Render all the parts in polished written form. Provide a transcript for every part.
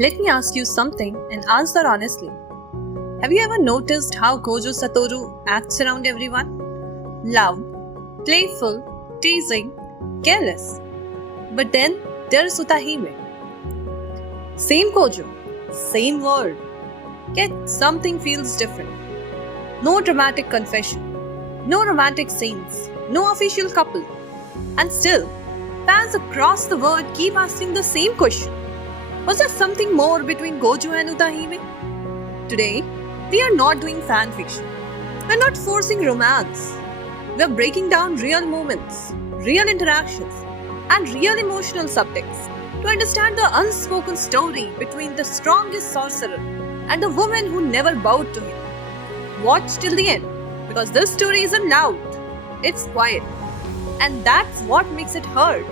Let me ask you something and answer honestly. Have you ever noticed how Gojo Satoru acts around everyone? Loud, playful, teasing, careless. But then there's Utahime. Same Gojo, same world. Yet something feels different. No dramatic confession, no romantic scenes, no official couple. And still, fans across the world keep asking the same question. Was there something more between Gojo and Utahime? Today, we are not doing fan fiction. We are not forcing romance. We are breaking down real moments, real interactions, and real emotional subtext to understand the unspoken story between the strongest sorcerer and the woman who never bowed to him. Watch till the end, because this story isn't loud, it's quiet. And that's what makes it hurt.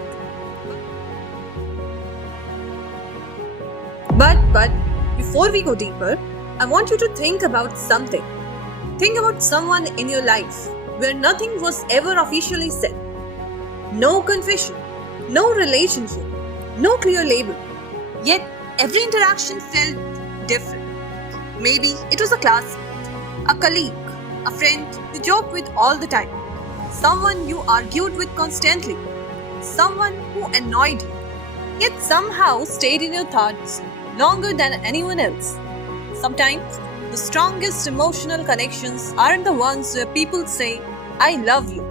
But before we go deeper, I want you to think about something. Think about someone in your life where nothing was ever officially said. No confession, no relationship, no clear label. Yet every interaction felt different. Maybe it was a classmate, a colleague, a friend you joke with all the time, someone you argued with constantly, someone who annoyed you, yet somehow stayed in your thoughts longer than anyone else. Sometimes, the strongest emotional connections aren't the ones where people say, I love you.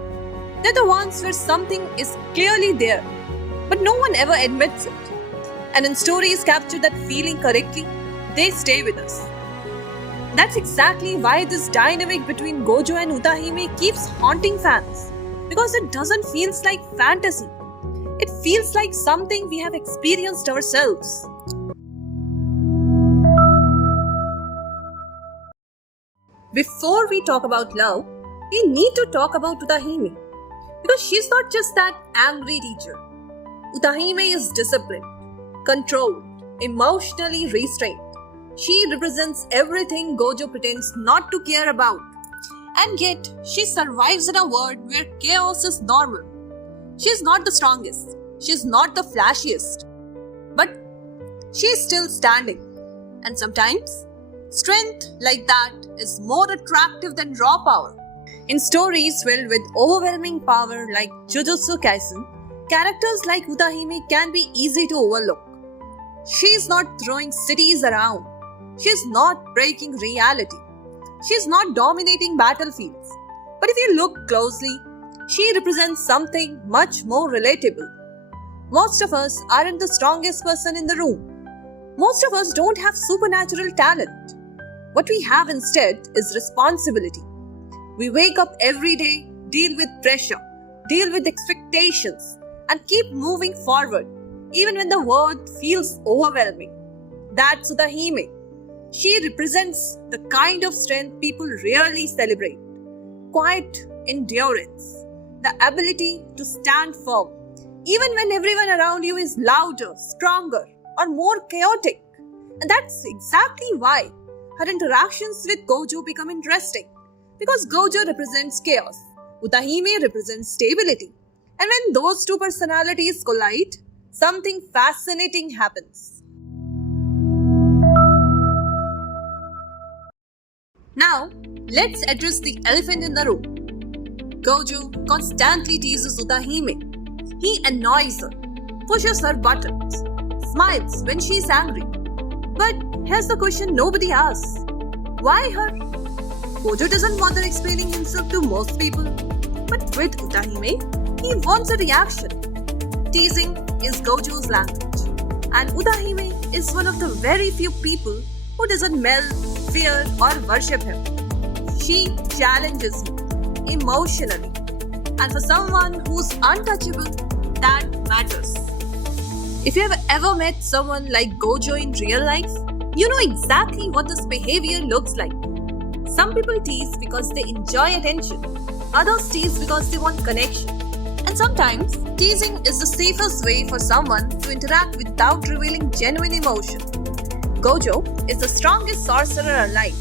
They're the ones where something is clearly there, but no one ever admits it. And when stories capture that feeling correctly, they stay with us. That's exactly why this dynamic between Gojo and Utahime keeps haunting fans. Because it doesn't feel like fantasy. It feels like something we have experienced ourselves. Before we talk about love, we need to talk about Utahime. Because she's not just that angry teacher. Utahime is disciplined, controlled, emotionally restrained. She represents everything Gojo pretends not to care about. And yet, she survives in a world where chaos is normal. She's not the strongest. She's not the flashiest. But she's still standing. And sometimes, strength like that is more attractive than raw power. In stories filled with overwhelming power like Jujutsu Kaisen, characters like Utahime can be easy to overlook. She's not throwing cities around. She's not breaking reality. She's not dominating battlefields. But if you look closely, she represents something much more relatable. Most of us aren't the strongest person in the room. Most of us don't have supernatural talent. What we have instead is responsibility. We wake up every day, deal with pressure, deal with expectations, and keep moving forward, even when the world feels overwhelming. That's Utahime. She represents the kind of strength people rarely celebrate. Quiet endurance, the ability to stand firm, even when everyone around you is louder, stronger, or more chaotic. And that's exactly why her interactions with Gojo become interesting. Because Gojo represents chaos, Utahime represents stability. And when those two personalities collide, something fascinating happens. Now, let's address the elephant in the room. Gojo constantly teases Utahime. He annoys her, pushes her buttons, smiles when she's angry. But here's the question nobody asks. Why her? Gojo doesn't bother explaining himself to most people. But with Utahime, he wants a reaction. Teasing is Gojo's language. And Utahime is one of the very few people who doesn't melt, fear, or worship him. She challenges him emotionally. And for someone who's untouchable, that matters. If you have ever met someone like Gojo in real life, you know exactly what this behavior looks like. Some people tease because they enjoy attention. Others tease because they want connection. And sometimes, teasing is the safest way for someone to interact without revealing genuine emotion. Gojo is the strongest sorcerer alive,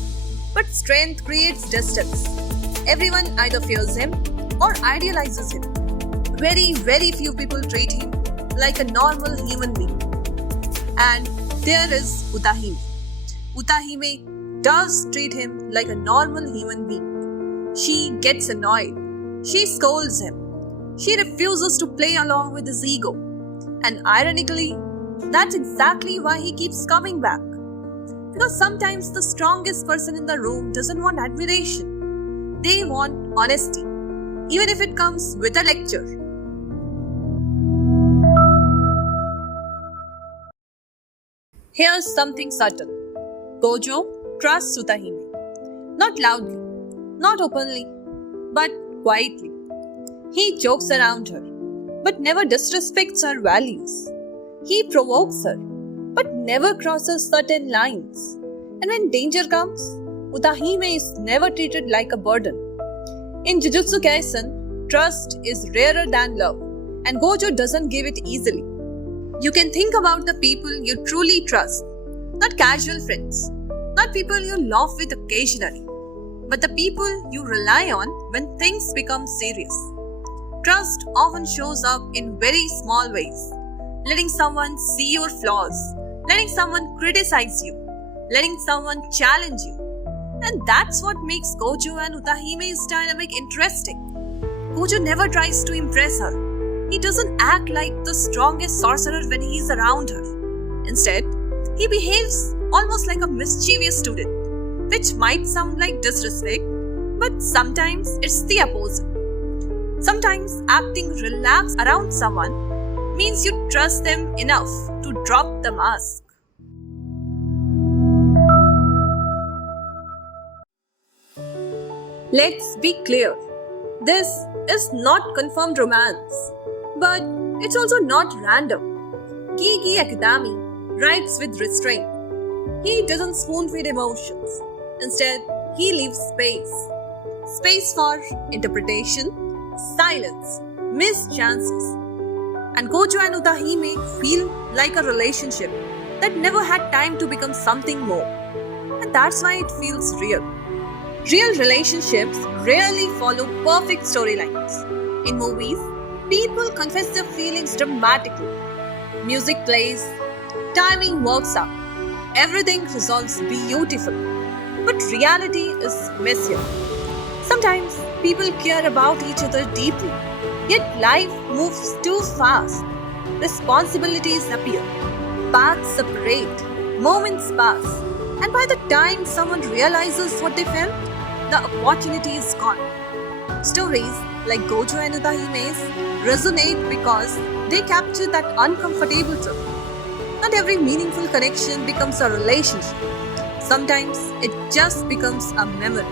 but strength creates distance. Everyone either fears him or idealizes him. Very few people treat him like a normal human being. And there is Utahime. Utahime does treat him like a normal human being. She gets annoyed. She scolds him. She refuses to play along with his ego. And ironically, that's exactly why he keeps coming back. Because sometimes the strongest person in the room doesn't want admiration. They want honesty, even if it comes with a lecture. Here's something subtle. Gojo trusts Utahime. Not loudly, not openly, but quietly. He jokes around her, but never disrespects her values. He provokes her, but never crosses certain lines. And when danger comes, Utahime is never treated like a burden. In Jujutsu Kaisen, trust is rarer than love, and Gojo doesn't give it easily. You can think about the people you truly trust, not casual friends, not people you laugh with occasionally, but the people you rely on when things become serious. Trust often shows up in very small ways. Letting someone see your flaws, letting someone criticize you, letting someone challenge you. And that's what makes Gojo and Utahime's dynamic interesting. Gojo never tries to impress her. He doesn't act like the strongest sorcerer when he's around her. Instead, he behaves almost like a mischievous student, which might sound like disrespect, but sometimes it's the opposite. Sometimes acting relaxed around someone means you trust them enough to drop the mask. Let's be clear. This is not confirmed romance, but it's also not random. Gigi Akadami writes with restraint. He doesn't spoon-feed emotions. Instead, he leaves space. Space for interpretation, silence, missed chances. And Gojo and Utahime feel like a relationship that never had time to become something more. And that's why it feels real. Real relationships rarely follow perfect storylines. In movies, people confess their feelings dramatically. Music plays, timing works out, everything resolves beautifully. But reality is messier. Sometimes people care about each other deeply, yet life moves too fast. Responsibilities appear, paths separate, moments pass, and by the time someone realizes what they felt, the opportunity is gone. Stories like Gojo and Utahime's resonate because they capture that uncomfortable truth. Not every meaningful connection becomes a relationship. Sometimes it just becomes a memory.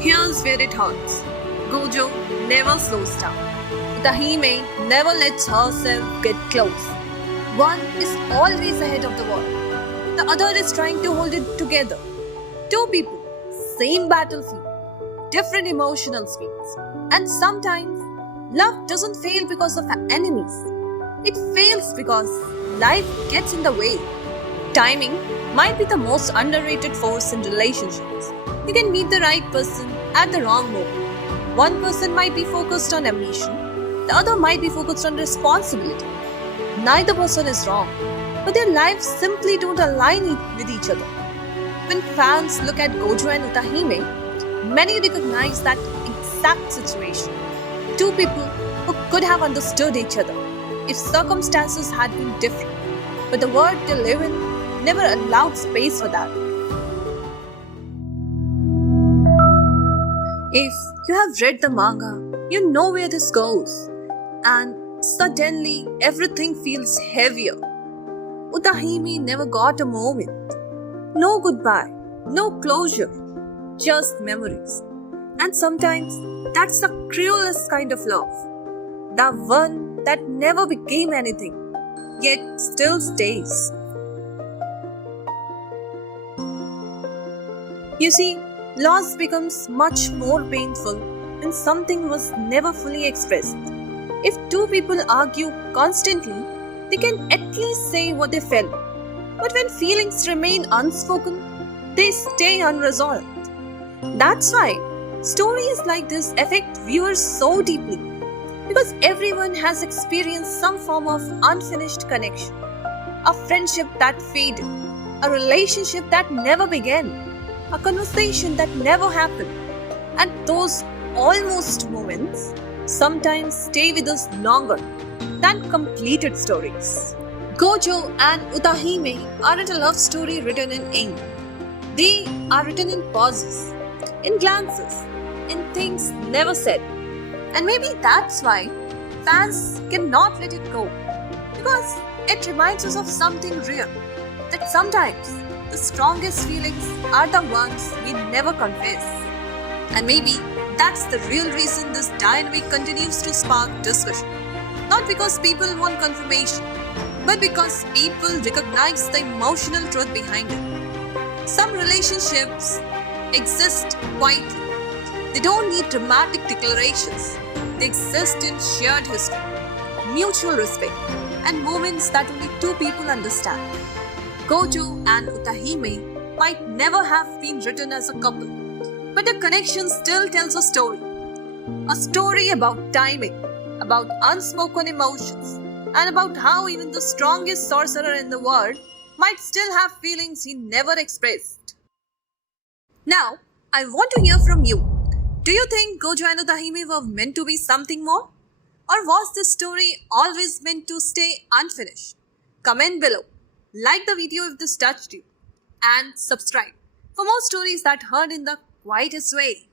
Here's where it hurts. Gojo never slows down. Utahime never lets herself get close. One is always ahead of the wall. The other is trying to hold it together. Two people, same battlefield, different emotional speeds. And sometimes, love doesn't fail because of enemies. It fails because life gets in the way. Timing might be the most underrated force in relationships. You can meet the right person at the wrong moment. One person might be focused on ambition, the other might be focused on responsibility. Neither person is wrong, but their lives simply don't align with each other. When fans look at Gojo and Utahime, many recognize that exact situation. Two people who could have understood each other if circumstances had been different, but the world they live in never allowed space for that. If you have read the manga, you know where this goes, and suddenly everything feels heavier. Utahime never got a moment. No goodbye, no closure, just memories. And sometimes that's the cruelest kind of love. The one that never became anything, yet still stays. You see, loss becomes much more painful when something was never fully expressed. If two people argue constantly, they can at least say what they felt. But when feelings remain unspoken, they stay unresolved. That's why stories like this affect viewers so deeply. Because everyone has experienced some form of unfinished connection, a friendship that faded, a relationship that never began, a conversation that never happened. And those almost moments sometimes stay with us longer than completed stories. Gojo and Utahime aren't a love story written in ink. They are written in pauses, in glances, in things never said. And maybe that's why fans cannot let it go. Because it reminds us of something real. That sometimes the strongest feelings are the ones we never confess. And maybe that's the real reason this dynamic continues to spark discussion. Not because people want confirmation, but because people recognize the emotional truth behind it. Some relationships exist quietly. They don't need dramatic declarations. They exist in shared history, mutual respect, and moments that only two people understand. Gojo and Utahime might never have been written as a couple, but the connection still tells a story. A story about timing, about unspoken emotions, and about how even the strongest sorcerer in the world might still have feelings he never expressed. Now, I want to hear from you. Do you think Gojo and Utahime were meant to be something more? Or was this story always meant to stay unfinished? Comment below, like the video if this touched you, and subscribe for more stories that hurt in the quietest way.